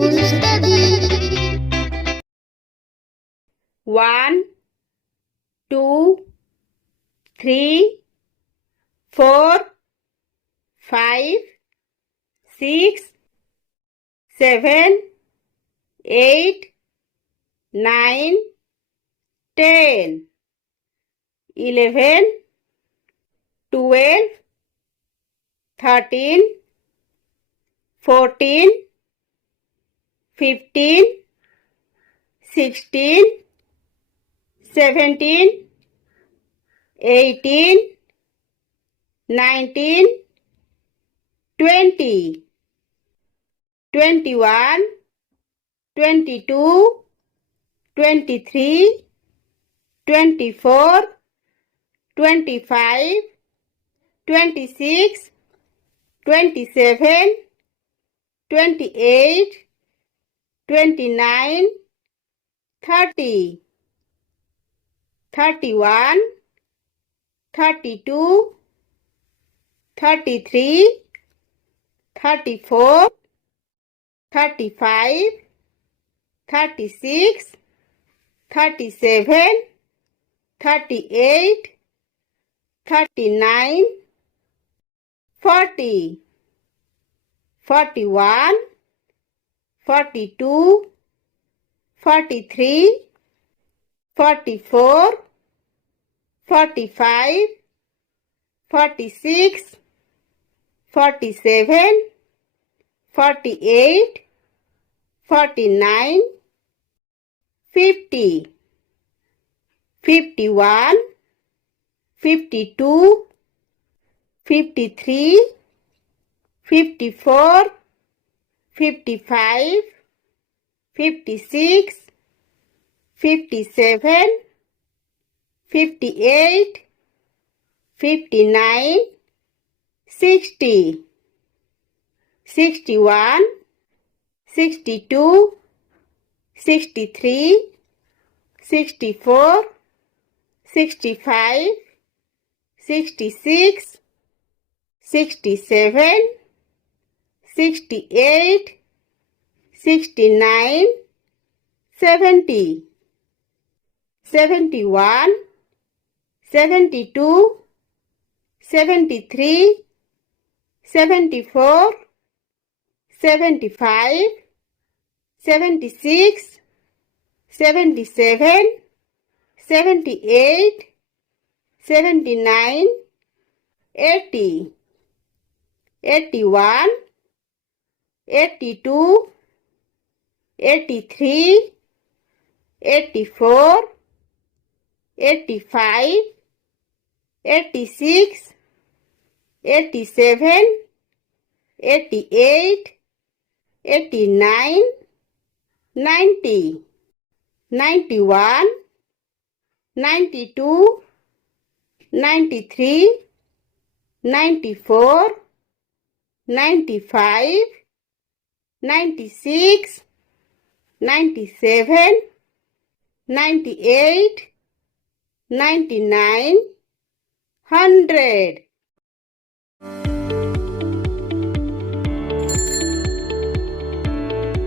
to study. 1, 2, 3, 4, 5, 6, 7, 8, 9, 10, 11, 12, 13, 14, 15, 16, 17, 18, 19, 20, 21, 22, 23, 24, 25, 26, 27, 28, 29, 30, 31, 32, 33, 34, 35, 36, 37, 38, 39, 40, 41, 42, 43, 44, 45, 46, 47, 48, 49, 50, 51, 52, 53, 54, 55, 56, 57, 58, 59, 60, 61, 62, 63, 64, 65, 66, 67, 68, 69, 70, 71, 72, 73, 74, 75, 76, 77, 78, 79, 80, 81, 82, 83, 84, 85, 86, 87, 88, 89, 90, 91, 92, 93, 94, 95, 96, 97, 98, 99, 100.